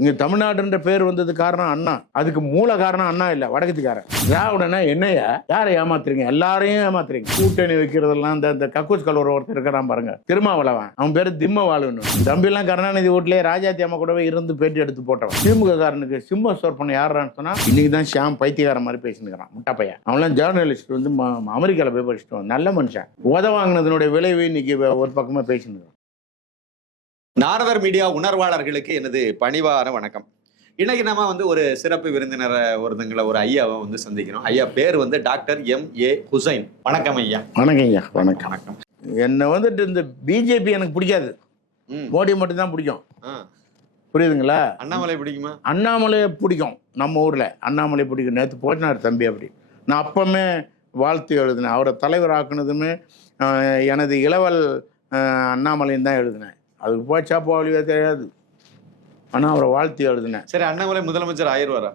இங்க தமிழ்நாடுன்ற பேர் வந்தது காரணம் அண்ணா. அதுக்கு மூல காரணம் அண்ணா இல்ல வடக்கத்துக்காரன். திராவிடனா என்னையா? யாரை ஏமாத்துறீங்க? எல்லாரையும் ஏமாத்துறீங்க. கூட்டணி வைக்கிறதெல்லாம் இந்த இந்த கக்கூஸ் கல்லூர் ஒருத்தர் இருக்கிறான் பாருங்க. திருமாவளவன். அவன் பேரு திம்ம தம்பி தம்பிலாம் கருணாநிதி வீட்லயே ராஜாத்தி அம்மா கூடவே இருந்து பேட்டி எடுத்து போட்டவன். திமுக காரனுக்கு சிம்ம ஸ்டோர் பண்ண யாருன்னு சொன்னா இன்னைக்கு தான் ஷியாம் பைத்தியக்காரன் மாதிரி பேசினுக்கிறான் முட்டாப்பையா அவன்லாம் ஜேர்னலிஸ்ட் வந்து ம- அமெரிக்கால போய் படிச்சுட்டு நல்ல மனுஷன். உத வாங்கினதனுடைய விளைவு இன்னைக்கு ஒரு பக்கமா பேசினுக்கிறான். நாரதர் மீடியா உணர்வாளர்களுக்கு எனது பணிவான வணக்கம். இன்னைக்கு நம்ம வந்து ஒரு சிறப்பு விருந்தினரை ஒருத்தங்களை ஒரு ஐயாவை வந்து சந்திக்கிறோம். ஐயா பேர் வந்து டாக்டர் எம். ஏ. ஹுசைன். வணக்கம் ஐயா. வணக்கம் ஐயா வணக்கம். வணக்கம். என்னை வந்துட்டு இந்த பிஜேபி எனக்கு பிடிக்காது. ம். மோடி மட்டும் தான் பிடிக்கும். ஆ. புரியுதுங்களா? அண்ணாமலை பிடிக்குமா? அண்ணாமலையை பிடிக்கும். நம்ம ஊரில் அண்ணாமலை பிடிக்கும். நேற்று போட்டினார் தம்பி அப்படி. நான் அப்பவுமே வாழ்த்து எழுதினேன். அவரை தலைவர் ஆக்குனதுமே எனது இளவல் அண்ணாமலைன்னு தான் எழுதினேன். அதுக்கு போச்சா போகலையோ தெரியாது. ஆனால் அவரை வாழ்த்து எழுதினேன். சரி அண்ணாமலை முதலமைச்சர் ஆயிடுவாரா?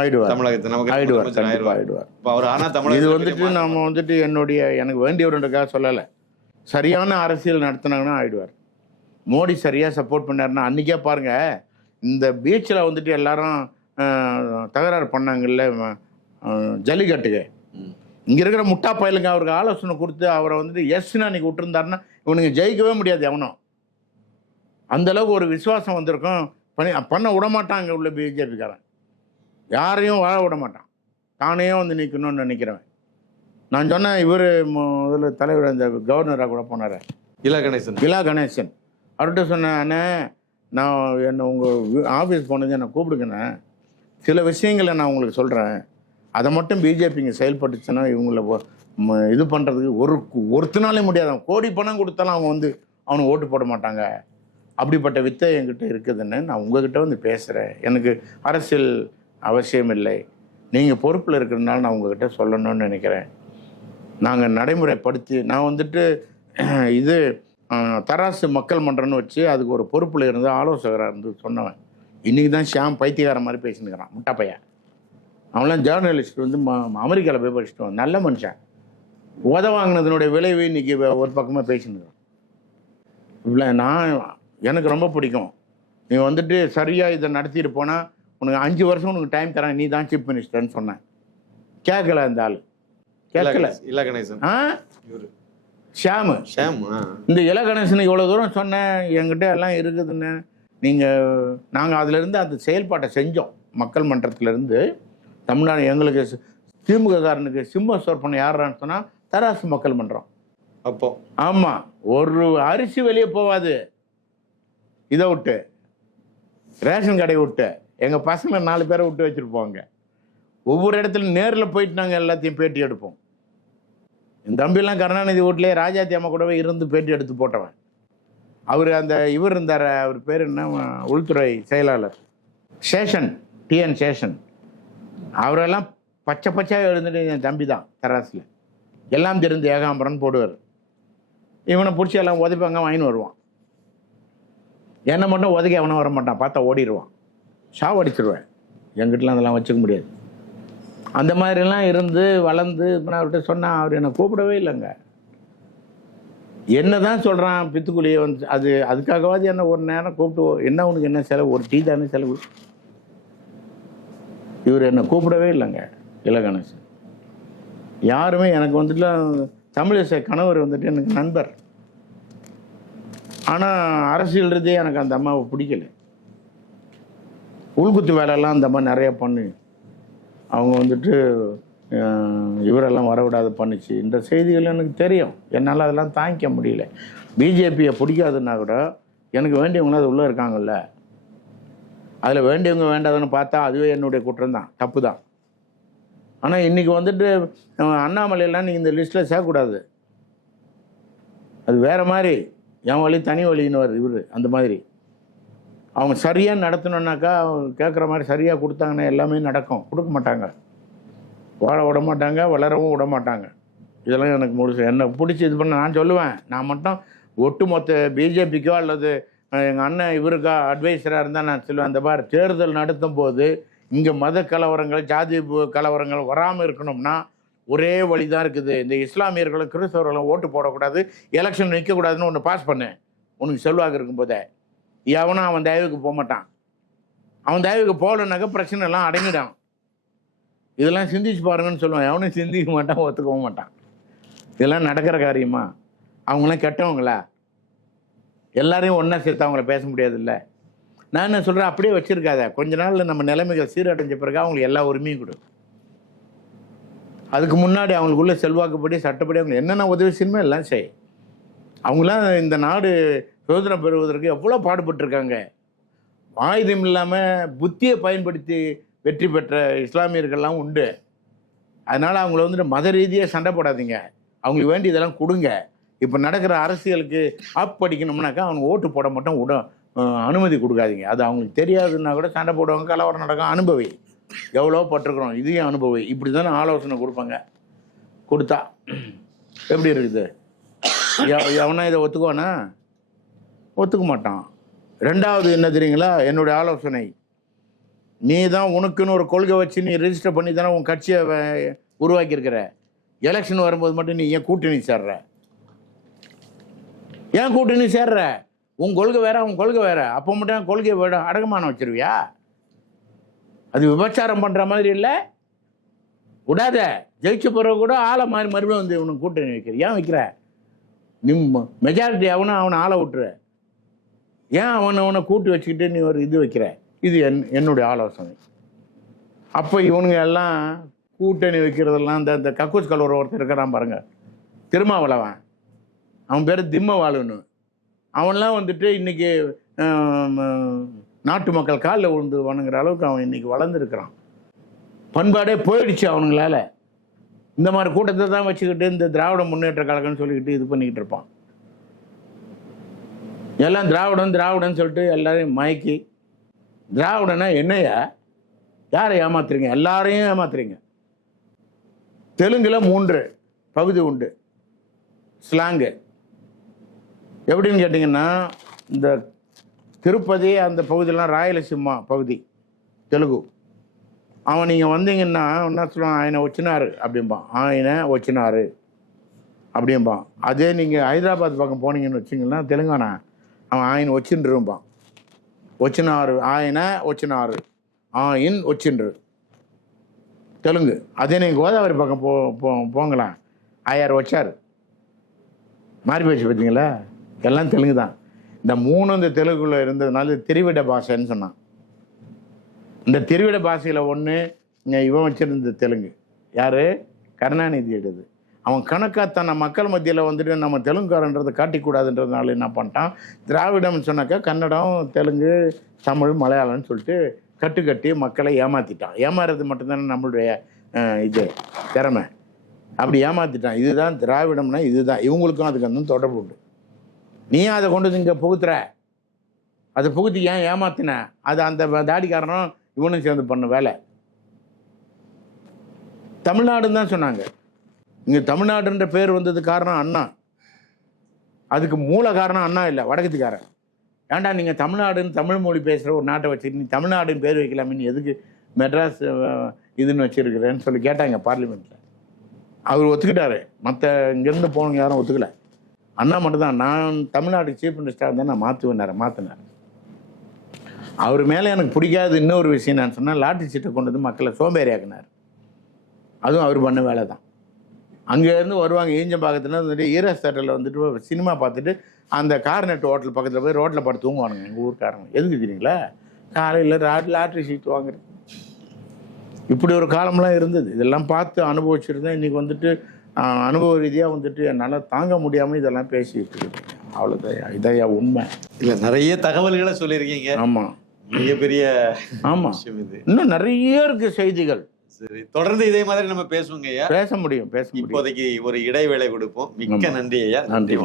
ஆயிடுவார். தமிழகத்தில் நமக்கு ஆயிடுவார் கண்டிப்பாக ஆயிடுவார். இப்போ அவர் ஆனா இது தமிழக வந்துட்டு நம்ம வந்துட்டு என்னுடைய எனக்கு வேண்டியவருக்காக சொல்லலை. சரியான அரசியல் நடத்துனாங்கன்னா ஆயிடுவார். மோடி சரியாக சப்போர்ட் பண்ணாருன்னா அன்றைக்கே பாருங்க இந்த பீச்சில் வந்துட்டு எல்லாரும் தகராறு பண்ணாங்கல்ல ஜல்லிக்கட்டுக்கு. இங்கே இருக்கிற முட்டா பயலுங்க அவருக்கு ஆலோசனை கொடுத்து அவரை வந்துட்டு எஸ்ன்னு அன்னைக்கு விட்டுருந்தாருன்னா இவனுங்க ஜெயிக்கவே முடியாது எவனும். அந்த அளவுக்கு ஒரு விசுவாசம் வந்திருக்கும். பண்ணி பண்ண விட மாட்டாங்க உள்ள பிஜேபிக்காரன். யாரையும் வாழ விட மாட்டான் தானே வந்து நிற்கணும்னு நினைக்கிறவன். நான் சொன்னேன் இவர் முதல்ல தலைவர் அந்த கவர்னராக கூட போனார். இல கணேசன். விலா கணேசன். அவர்கிட்ட சொன்னேன் அண்ணே நான் என்ன உங்கள் ஆஃபீஸ் போனது என்னை கூப்பிடுங்கண்ணே. சில விஷயங்களை நான் உங்களுக்கு சொல்கிறேன் அதை மட்டும் பிஜேபிங்க செயல்பட்டுச்சுன்னா இவங்களை ம- இது பண்ணுறதுக்கு ஒரு ஒருத்தனாலே முடியாது. அவன் கோடி பணம் கொடுத்தாலும் அவங்க வந்து அவனுக்கு ஓட்டு போட மாட்டாங்க. அப்படிப்பட்ட வித்தை என்கிட்ட இருக்குதுன்னு நான் உங்ககிட்ட வந்து பேசுகிறேன் எனக்கு அரசியல் அவசியம் இல்லை. நீங்கள் பொறுப்பில் இருக்கிறதுனால நான் உங்ககிட்ட சொல்லணும்னு நினைக்கிறேன். நாங்கள் நடைமுறைப்படுத்தி நான் வந்துட்டு இது தராசு மக்கள் மன்றம்னு வச்சு அதுக்கு ஒரு பொறுப்பில் இருந்து ஆலோசகராக இருந்து சொன்னவன். இன்றைக்கி தான் ஷியாம் பைத்தியக்காரன் மாதிரி பேசினுக்கிறான். முட்டாப்பையன் அவன்லாம் ஜேர்னலிஸ்ட் வந்து அமெரிக்காவில் போய் படிச்சுட்டு. நல்ல மனுஷன். உத வாங்கினதனுடைய விளைவு இன்னைக்கு ஒரு பக்கமாக பேசினுக்கிறான் இவ்வளோ நான் எனக்கு ரொம்ப பிடிக்கும். நீ வந்துட்டு சரியாக இதை நடத்திட்டு போனால் உனக்கு அஞ்சு வருஷம் உனக்கு டைம் தரேன் நீ தான் சீஃப் மினிஸ்டர்னு சொன்னேன். கேட்கல அந்த ஆள். இல கேட்கல. கணேசன் இல கணேசன் ஆ ஷாம். ஆ. இந்த இலகணேசனுக்கு இவ்வளோ தூரம் சொன்னேன். என்கிட்ட எல்லாம் இருக்குதுன்னு. நீங்கள் நாங்கள் அதிலிருந்து அந்த செயல்பாட்டை செஞ்சோம். மக்கள் மன்றத்திலேருந்து. தமிழ்நாடு எங்களுக்கு திமுக காரனுக்கு சிம்ம பண்ண யாருன்னு சொன்னால் தராசு மக்கள் மன்றம். அப்போ? ஆமாம் ஒரு அரிசி வெளியே போகாது இதை விட்டு. ரேஷன் கடையை விட்டு. எங்கள் பசங்க நாலு பேரை விட்டு வச்சுருப்போங்க. ஒவ்வொரு இடத்துல நேரில் போயிட்டு நாங்கள் எல்லாத்தையும் பேட்டி எடுப்போம். என் தம்பிலாம் கருணாநிதி வீட்லயே ராஜாத்தி அம்மா கூடவே இருந்து பேட்டி எடுத்து போட்டவன். அவர் அந்த இவர் இருந்தார் அவர் பேர் என்ன உள்துறை செயலாளர். சேஷன் டிஎன் சேஷன். அவரெல்லாம் பச்சை பச்சையாக எழுந்துட்டு என் தம்பி தான் தராசில் எல்லாம் தெரிந்து ஏகாம்பரன் போடுவார். இவனை பிடிச்சி எல்லாம் உதைப்பாங்க வாங்கின்னு வருவான். என்னை மட்டும் உதவி அவனும் வர மாட்டான் பார்த்தா ஓடிடுவான் சாவடிச்சிருவேன். எங்கிட்டலாம் அதெல்லாம் வச்சுக்க முடியாது. அந்த மாதிரிலாம் இருந்து வளர்ந்து இப்ப நான் அவர்கிட்ட சொன்னேன் அவர் என்னை கூப்பிடவே இல்லைங்க. என்ன தான் சொல்கிறான் பித்துக்குழியை வந்து அது அதுக்காகவாது என்ன ஒரு நேரம் கூப்பிட்டு என்ன உனக்கு என்ன செலவு? ஒரு டீ தானே செலவு? இவர் என்னை கூப்பிடவே இல்லைங்க இலகணேசன் யாருமே எனக்கு வந்துட்டுலாம் தமிழிசை கணவர் வந்துட்டு எனக்கு நண்பர். ஆனால் அரசியல் ரீதியாக எனக்கு அந்த அம்மாவை பிடிக்கல. உள்குத்து வேலையெல்லாம் அந்த அம்மா நிறையா பண்ணு அவங்க வந்துட்டு இவரெல்லாம் வரவிடாது பண்ணுச்சு. இந்த செய்திகள் எனக்கு தெரியும். என்னால் அதெல்லாம் தாங்கிக்க முடியல. பிஜேபியை பிடிக்காதுன்னா கூட எனக்கு வேண்டியவங்களாம் அது உள்ளே இருக்காங்கல்ல. அதில் வேண்டியவங்க வேண்டாதுன்னு பார்த்தா அதுவே என்னுடைய குற்றம் தான் தப்பு தான் ஆனால் இன்றைக்கி வந்துட்டு அண்ணாமலையெல்லாம் நீங்கள் இந்த லிஸ்ட்டில் சேர்க்கக்கூடாது. அது வேற மாதிரி. என் வழி தனி வழின்னு வருது இவர் அந்த மாதிரி. அவங்க சரியாக நடத்தணுன்னாக்கா அவங்க கேட்குற மாதிரி சரியாக கொடுத்தாங்கன்னா எல்லாமே நடக்கும். கொடுக்க மாட்டாங்க. வாழ விட மாட்டாங்க வளரவும் விட மாட்டாங்க. இதெல்லாம் எனக்கு முழுசு என்னை பிடிச்சி இது பண்ண நான் சொல்லுவேன். நான் மட்டும் ஒட்டுமொத்த பிஜேபிக்கோ அல்லது எங்கள் அண்ணன் இவருக்கா அட்வைசராக இருந்தால் நான் சொல்லுவேன் அந்த மாதிரி தேர்தல் நடத்தும் போது இங்கே மத கலவரங்கள் ஜாதி கலவரங்கள் வராமல் இருக்கணும்னா ஒரே வழி தான் இருக்குது. இந்த இஸ்லாமியர்களும் கிறிஸ்தவர்களும் ஓட்டு போடக்கூடாது எலெக்ஷன் நிற்கக்கூடாதுன்னு ஒன்று பாஸ் பண்ணேன் உனக்கு செல்வாக்கு இருக்கும்போதே எவனும் அவன் தயவுக்கு போக மாட்டான். அவன் தயவுக்கு போகலனாக்க பிரச்சனை எல்லாம் அடங்கிடும். இதெல்லாம் சிந்திச்சு பாருங்கன்னு சொல்லுவான். எவனும் சிந்திக்க மாட்டான் ஒத்துக்கவும் மாட்டான். இதெல்லாம் நடக்கிற காரியமா? அவங்களாம் கெட்டவங்களா? எல்லாரையும் ஒன்றா சேர்த்து அவங்கள பேச முடியாதுல்ல? நான் என்ன சொல்கிறேன் அப்படியே வச்சுருக்காத. கொஞ்ச நாளில் நம்ம நிலைமைகள் சீரடைஞ்ச பிறகு அவங்களுக்கு எல்லா உரிமையும் கொடு. அதுக்கு முன்னாடி அவங்களுக்குள்ள செல்வாக்குப்படி சட்டப்படி அவங்க என்னென்ன உதவி செய்யணுமோ எல்லாம் செய். அவங்களாம் இந்த நாடு சுதந்திரம் பெறுவதற்கு எவ்வளோ பாடுபட்டிருக்காங்க. ஆயுதம் இல்லாமல் புத்தியை பயன்படுத்தி வெற்றி பெற்ற இஸ்லாமியர்கள்லாம் உண்டு. அதனால் அவங்கள வந்துட்டு மத ரீதியாக சண்டை போடாதீங்க. அவங்களுக்கு வேண்டியதெல்லாம் கொடுங்க. இப்போ நடக்கிற அரசியலுக்கு அப் படிக்கணும்னாக்கா அவனுக்கு ஓட்டு போட மட்டும் விட அனுமதி கொடுக்காதீங்க. அது அவங்களுக்கு தெரியாதுன்னா கூட சண்டை போடுவாங்க கலவரம் நடக்கும். அனுபவி. எவ்வளோ பட்டிருக்கிறோம். இதையும் அனுபவி. இப்படி தானே ஆலோசனை கொடுப்பாங்க. கொடுத்தா. எப்படி இருக்குது? எவனா இதை ஒத்துக்குவானா? ஒத்துக்க மாட்டான். ரெண்டாவது என்ன தெரியுங்களா? என்னுடைய ஆலோசனை. நீ தான் உனக்குன்னு ஒரு கொள்கை வச்சு நீ ரெஜிஸ்டர் பண்ணி தானே உன் கட்சியை உருவாக்கியிருக்கிற. எலெக்ஷன் வரும்போது மட்டும் நீ ஏன் கூட்டணி சேர்ற. ஏன் கூட்டணி சேர்ற? உன் கொள்கை வேற உன் கொள்கை வேற. அப்போ மட்டும் என் கொள்கையை விட அடகமானம் வச்சிருவியா? அது விபச்சாரம் பண்ற மாதிரி இல்லை. விடாத. ஜெயிச்ச பிறகு கூட ஆளை மாதிரி மறுபடியும் வந்து இவனுக்கு கூட்டணி வைக்கிற. ஏன் வைக்கிற? நிம் மெஜாரிட்டி அவனை அவனை ஆளை விட்டுற. ஏன் அவனை அவனை கூட்டி வச்சுக்கிட்டு நீ ஒரு இது வைக்கிற? இது என் என்னுடைய ஆலோசனை. அப்போ இவனுங்க எல்லாம் கூட்டணி வைக்கிறதெல்லாம் இந்த இந்த கக்கூஸ் கலவர ஒருத்தர் இருக்கிறான் பாருங்க. திருமாவளவன். அவன் பேர் திம்மவாளுன்னு அவன்லாம் வந்துட்டு இன்னைக்கு நாட்டு மக்கள் காலில் விழுந்து வணங்குற அளவுக்கு அவன் இன்னைக்கு வளர்ந்துருக்கிறான். பண்பாடே போயிடுச்சு அவனுங்களால. இந்த மாதிரி கூட்டத்தை தான் வச்சுக்கிட்டு இந்த திராவிட முன்னேற்ற கழகம்னு சொல்லிக்கிட்டு இது பண்ணிக்கிட்டு இருப்பான். எல்லாம் திராவிடம் திராவிடம்னு சொல்லிட்டு எல்லாரையும் மயக்கி திராவிடனா என்னையா? யாரை ஏமாத்துறீங்க? எல்லாரையும் ஏமாத்துறீங்க. தெலுங்குல மூன்று பகுதி உண்டு. ஸ்லாங்கு. எப்படின்னு கேட்டிங்கன்னா இந்த திருப்பதி அந்த பகுதியெலாம் ராயலசிம்மா பகுதி தெலுங்கு. அவன் நீங்கள் வந்தீங்கன்னா என்ன சொல்லுவான்? ஆயனை ஒச்சினாரு அப்படிம்பான். ஆயனை ஒச்சினாரு அப்படிம்பான். அதே நீங்கள் ஹைதராபாத் பக்கம் போனீங்கன்னு வச்சிங்கன்னா தெலுங்கானா அவன் ஆயின் ஒச்சின்றும்பான் ஒச்சினாரு ஆயனை ஒச்சினாரு ஆயின் ஒச்சின்று தெலுங்கு. அதே நீங்கள் கோதாவரி பக்கம் போ போங்களேன். ஆயார் வச்சார். மாறி போச்சு பார்த்தீங்களா எல்லாம் தெலுங்கு தான். இந்த மூணு இந்த தெலுங்குல இருந்ததுனால திருவிட பாஷைன்னு சொன்னான். இந்த திருவிட பாஷையில் ஒன்று இவன் வச்சிருந்த தெலுங்கு. யார்? கருணாநிதி எடுது அவன் கணக்காக தன்னை மக்கள் மத்தியில் வந்துட்டு நம்ம தெலுங்குக்காரன்றதை காட்டிக்கூடாதுன்றதுனால என்ன பண்ணிட்டான்? திராவிடம்னு சொன்னாக்கா கன்னடம் தெலுங்கு தமிழ் மலையாளம்னு சொல்லிட்டு கட்டு கட்டி மக்களை ஏமாற்றிட்டான் ஏமாறுறது மட்டும்தானே நம்மளுடைய இது திறமை. அப்படி ஏமாத்திட்டான். இதுதான் திராவிடம்னா இதுதான். இவங்களுக்கும் அதுக்கு வந்து தொடர்பு உண்டு. நீ அதை கொண்டு வந்து இங்கே புகுத்துற? அதை புகுத்தி ஏன் ஏமாத்தின? அது அந்த தாடிக்காரனும் இவனும் சேர்ந்து பண்ண வேலை. தமிழ்நாடுன்னு தான் சொன்னாங்க. இங்கே தமிழ்நாடுன்ற பேர் வந்தது காரணம் அண்ணா. அதுக்கு மூல காரணம் அண்ணா இல்லை வடக்கத்துக்காரன். ஏன்டா நீங்கள் தமிழ்நாடுன்னு தமிழ் மொழி பேசுகிற ஒரு நாட்டை வச்சுட்டு நீ தமிழ்நாடுன்னு பேர் வைக்கலாமே நீ எதுக்கு மெட்ராஸ் இதுன்னு வச்சுருக்கிறேன்னு சொல்லி கேட்டாங்க பார்லிமெண்ட்டில் அவர் ஒத்துக்கிட்டாரு. மற்ற இங்கேருந்து போனவங்க யாரும் ஒத்துக்கலை. அண்ணா மட்டும்தான். நான் தமிழ்நாடு சீஃப் மினிஸ்டராக இருந்தால் நான் மாற்றுவேனாரு மாற்றினார் அவர் மேலே எனக்கு பிடிக்காத இன்னொரு விஷயம் நான் சொன்னேன் லாட்டரி சீட்டை கொண்டு வந்து மக்களை சோம்பேறியாக்குனார். அதுவும் அவர் பண்ண வேலை தான். அங்கேருந்து வருவாங்க ஈஞ்சம்பாக்கத்துல வந்துட்டு ஈரஸ் தேட்டரில் வந்துட்டு சினிமா பார்த்துட்டு அந்த கார்னெட் ஹோட்டல் பக்கத்தில் போய் ரோட்டில் படுத்து தூங்குவானுங்க எங்கள் ஊருக்காரங்க. எதுக்கு தெரியுங்களா? காலையில் ராட் லாட்ரி சீட் வாங்குறது. இப்படி ஒரு காலம்லாம் இருந்தது. இதெல்லாம் பார்த்து அனுபவிச்சுருந்தேன். இன்றைக்கி வந்துட்டு அனுபவ ரீதியாக வந்துட்டு என்னால் தாங்க முடியாமல் இதெல்லாம் பேசிக்கிட்டு இருக்கேன். அவ்வளோதான் இதையா உண்மை. இல்ல நிறைய தகவல்களை சொல்லியிருக்கீங்க. ஆமாம் மிகப்பெரிய ஆமாம் இது. இன்னும் நிறைய இருக்கு செய்திகள். சரி தொடர்ந்து இதே மாதிரி நம்ம பேசுவோங்க ஐயா. பேச முடியும் பேச இப்போதைக்கு ஒரு இடைவேளை கொடுப்போம். மிக்க. நன்றி ஐயா. நன்றி